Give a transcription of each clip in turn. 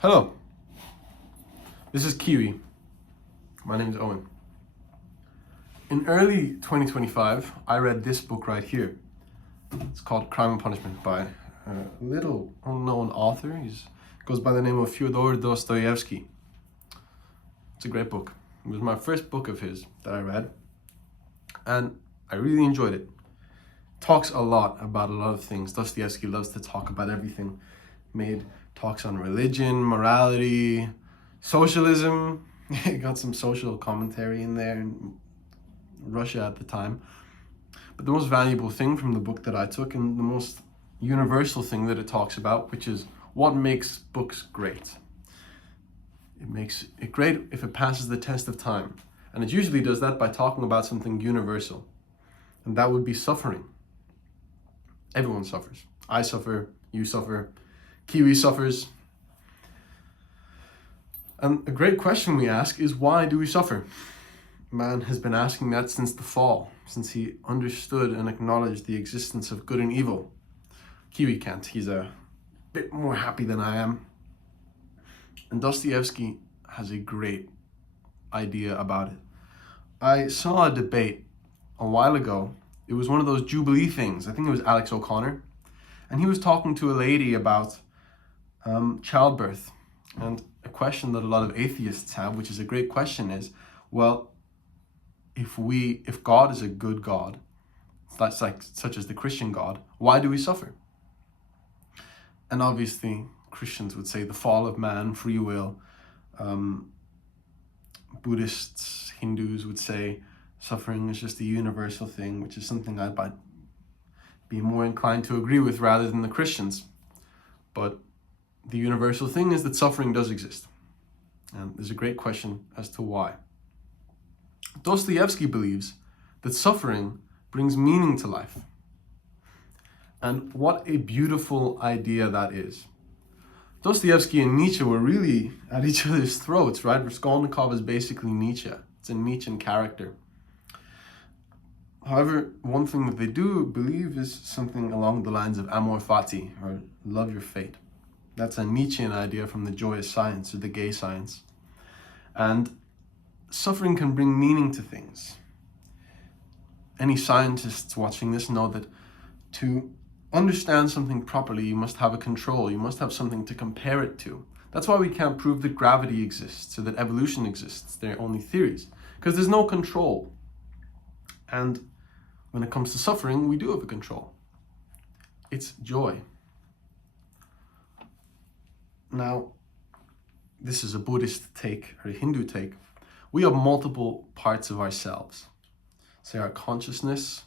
Hello, this is Kiwi. My name is Owen. In early 2025, I read this book right here. It's called Crime and Punishment by a little unknown author. He goes by the name of Fyodor Dostoevsky. It's a great book. It was my first book of his that I read, and I really enjoyed it. Talks a lot about a lot of things. Dostoevsky loves to talk about everything. Made talks on religion, morality, socialism. He got some social commentary in there in Russia at the time. But the most valuable thing from the book that I took, and the most universal thing that it talks about, which is what makes books great. It makes it great if it passes the test of time. And it usually does that by talking about something universal. And that would be suffering. Everyone suffers. I suffer, you suffer, Kiwi suffers. And a great question we ask is, why do we suffer? Man has been asking that since the fall, since he understood and acknowledged the existence of good and evil. Kiwi can't. He's a bit more happy than I am. And Dostoevsky has a great idea about it. I saw a debate a while ago. It was one of those Jubilee things. I think it was Alex O'Connor. And he was talking to a lady about childbirth. And a question that a lot of atheists have, which is a great question, is, well, if God is a good God, that's like such as the Christian God, why do we suffer? And obviously Christians would say the fall of man, free will. Buddhists, Hindus would say suffering is just a universal thing, which is something I'd be more inclined to agree with rather than the Christians. But the universal thing is that suffering does exist. And there's a great question as to why. Dostoevsky believes that suffering brings meaning to life. And what a beautiful idea that is. Dostoevsky and Nietzsche were really at each other's throats, right? Raskolnikov is basically Nietzsche. It's a Nietzschean character. However, one thing that they do believe is something along the lines of amor fati, or love your fate. That's a Nietzschean idea from the joyous science, or the gay science. And suffering can bring meaning to things. Any scientists watching this know that to understand something properly, you must have a control. You must have something to compare it to. That's why we can't prove that gravity exists or that evolution exists. They're only theories, because there's no control. And when it comes to suffering, we do have a control. It's joy. Now, this is a Buddhist take or a Hindu take. We have multiple parts of ourselves. Say our consciousness,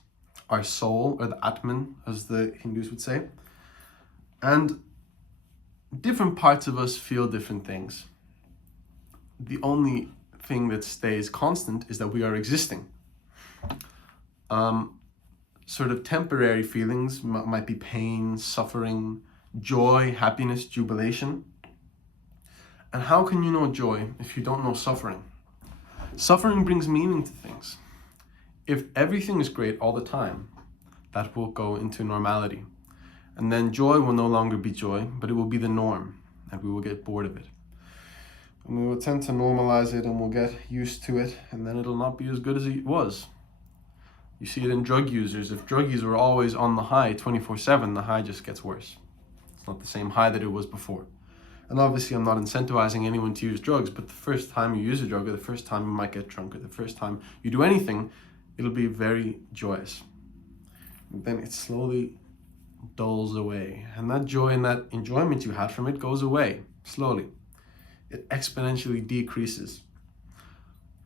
our soul, or the Atman, as the Hindus would say. And different parts of us feel different things. The only thing that stays constant is that we are existing. Sort of temporary feelings might be pain, suffering, joy, happiness, jubilation. And how can you know joy if you don't know suffering? Suffering brings meaning to things. If everything is great all the time, that will go into normality. And then joy will no longer be joy, but it will be the norm, and we will get bored of it. And we will tend to normalize it, and we'll get used to it, and then it'll not be as good as it was. You see it in drug users. If drug users are always on the high 24/7, the high just gets worse. It's not the same high that it was before. And obviously I'm not incentivizing anyone to use drugs, but the first time you use a drug, or the first time you might get drunk, or the first time you do anything, it'll be very joyous. And then it slowly dulls away. And that joy and that enjoyment you had from it goes away, slowly. It exponentially decreases.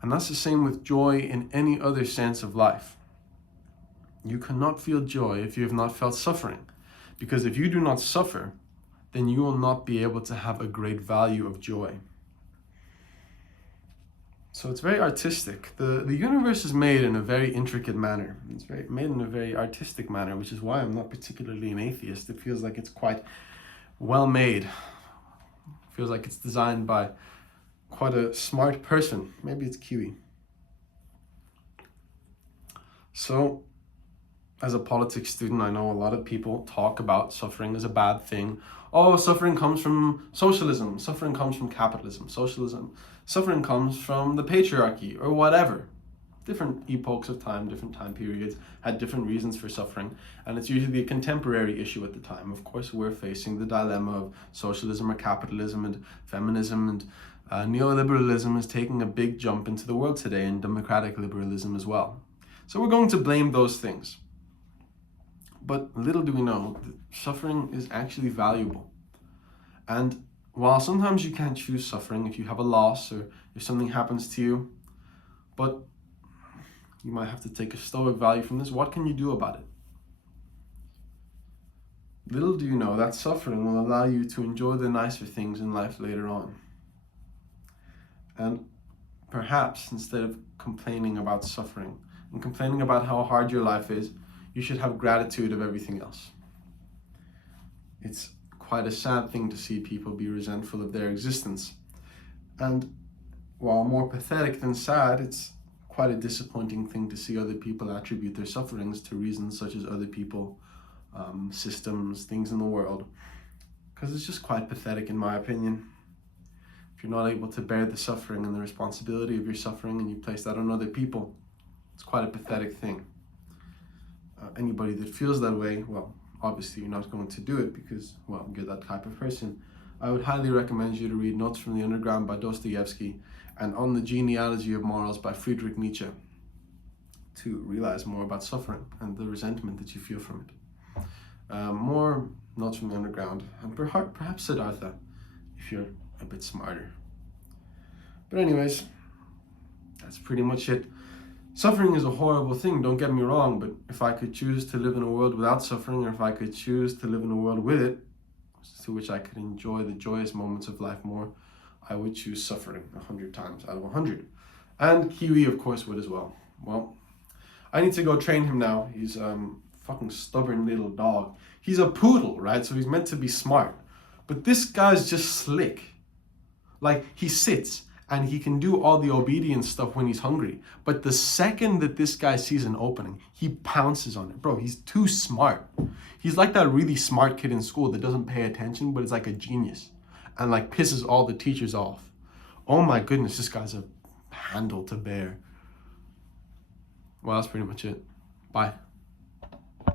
And that's the same with joy in any other sense of life. You cannot feel joy if you have not felt suffering. Because if you do not suffer, then you will not be able to have a great value of joy. So it's very artistic. The universe is made in a very intricate manner. It's made in a very artistic manner, which is why I'm not particularly an atheist. It feels like it's quite well made. It feels like it's designed by quite a smart person. Maybe it's Kiwi. So as a politics student, I know a lot of people talk about suffering as a bad thing. Oh, suffering comes from socialism. Suffering comes from capitalism. Suffering comes from the patriarchy or whatever. Different epochs of time, different time periods had different reasons for suffering, and it's usually a contemporary issue at the time. Of course, we're facing the dilemma of socialism or capitalism, and feminism and neoliberalism is taking a big jump into the world today, and democratic liberalism as well. So we're going to blame those things. But little do we know that suffering is actually valuable. And while sometimes you can't choose suffering if you have a loss or if something happens to you, but you might have to take a stoic value from this, what can you do about it? Little do you know that suffering will allow you to enjoy the nicer things in life later on. And perhaps instead of complaining about suffering and complaining about how hard your life is, you should have gratitude of everything else. It's quite a sad thing to see people be resentful of their existence. And while more pathetic than sad, it's quite a disappointing thing to see other people attribute their sufferings to reasons such as other people, systems, things in the world. Because it's just quite pathetic in my opinion. If you're not able to bear the suffering and the responsibility of your suffering and you place that on other people, it's quite a pathetic thing. Anybody that feels that way, well, obviously you're not going to do it because, well, you're that type of person. I would highly recommend you to read Notes from the Underground by Dostoevsky and On the Genealogy of Morals by Friedrich Nietzsche to realize more about suffering and the resentment that you feel from it. More Notes from the Underground and perhaps Siddhartha if you're a bit smarter. But anyways, that's pretty much it. Suffering is a horrible thing, don't get me wrong, but if I could choose to live in a world without suffering, or if I could choose to live in a world with it, to which I could enjoy the joyous moments of life more, I would choose suffering 100 times out of 100. And Kiwi, of course, would as well. Well, I need to go train him now. He's a fucking stubborn little dog. He's a poodle, right? So he's meant to be smart. But this guy's just slick. Like, he sits and he can do all the obedience stuff when he's hungry. But the second that this guy sees an opening, he pounces on it. Bro, he's too smart. He's like that really smart kid in school that doesn't pay attention, but is like a genius and like pisses all the teachers off. Oh my goodness, this guy's a handle to bear. Well, that's pretty much it. Bye.